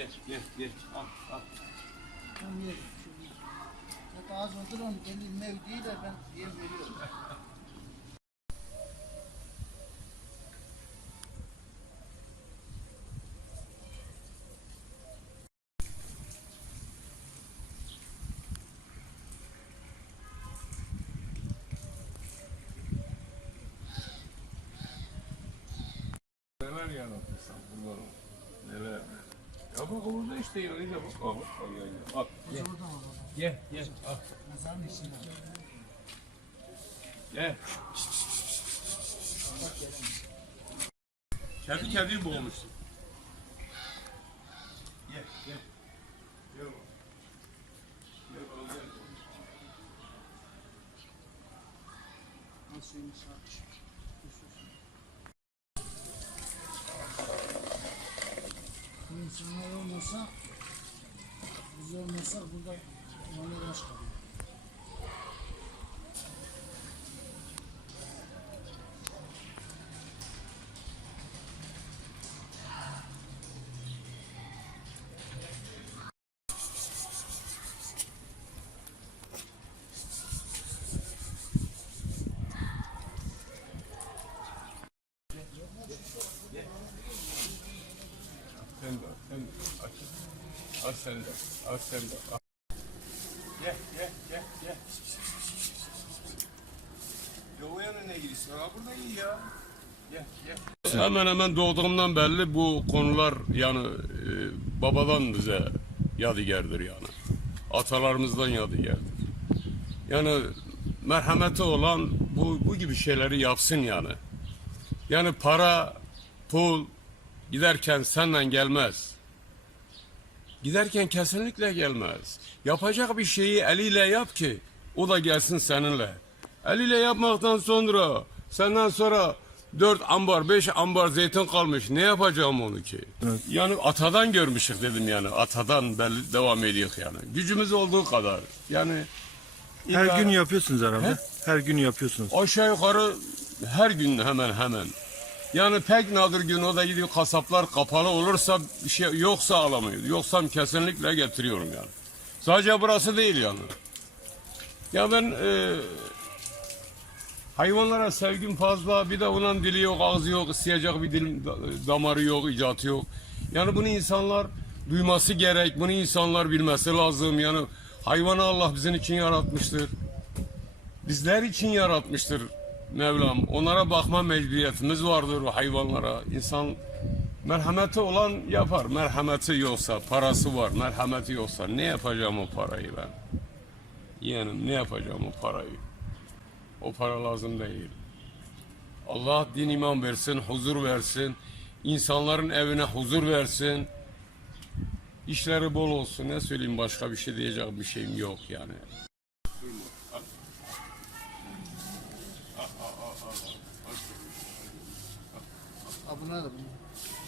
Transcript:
Gel gel al al. Ben yerim. Zaten az olur onu kendi mevdiyi de ben yem veriyorum. Neler yaratmışsın bunları. Neler. Ya bak orada işte ya. İyice bak. Al, al, al, alalım. Gel, gel. Al. Mezarın içinde. Gel, gel. Gel bak. Gel, al, gel. Nasıl suyunu insanlar olmasa biz olmasak burada malı yaş kalıyor. De, sen de. Aç. Sen de. Al. Gel, gel, gel, gel. Ya ne var? Ha, Burada iyi ya. Gel, gel. Hemen hemen doğduğumdan belli bu konular yani e, babadan bize yadigardır yani. Atalarımızdan yadigardır. Yani merhameti olan bu, bu gibi şeyleri yapsın yani. Yani para, pul giderken senden gelmez. Giderken kesinlikle gelmez. Yapacak bir şeyi eliyle yap ki o da gelsin seninle. Eliyle yapmaktan sonra senden sonra dört ambar, beş ambar zeytin kalmış. Ne yapacağım onu ki? Yani atadan görmüşük dedim yani. Atadan belli devam ediyor yani. Gücümüz olduğu kadar. Yani Her illa- gün yapıyorsunuz herhalde. He? Her gün yapıyorsunuz. Aşağı yukarı her gün hemen hemen. Yani pek nadir gün o da gidiyor kasaplar kapalı olursa bir şey yoksa alamıyor. Yoksa kesinlikle getiriyorum yani. Sadece burası değil yani. Ya ben e, hayvanlara sevgim fazla bir de onun dili yok ağzı yok isteyecek bir dil da- damarı yok icatı yok. Yani bunu insanlar duyması gerek bunu insanlar bilmesi lazım yani hayvanı Allah bizim için yaratmıştır bizler için yaratmıştır Mevlam. Onlara bakma mecburiyetimiz vardır hayvanlara. İnsan merhameti olan yapar. Merhameti yoksa, parası var. Merhameti yoksa ne yapacağım o parayı ben? Yeğenim ne yapacağım o parayı? O para lazım değil. Allah din iman versin, huzur versin. insanların evine huzur versin. İşleri bol olsun. Ne söyleyeyim başka bir şey diyecek bir şeyim yok yani. Ha bunlar da bunlar.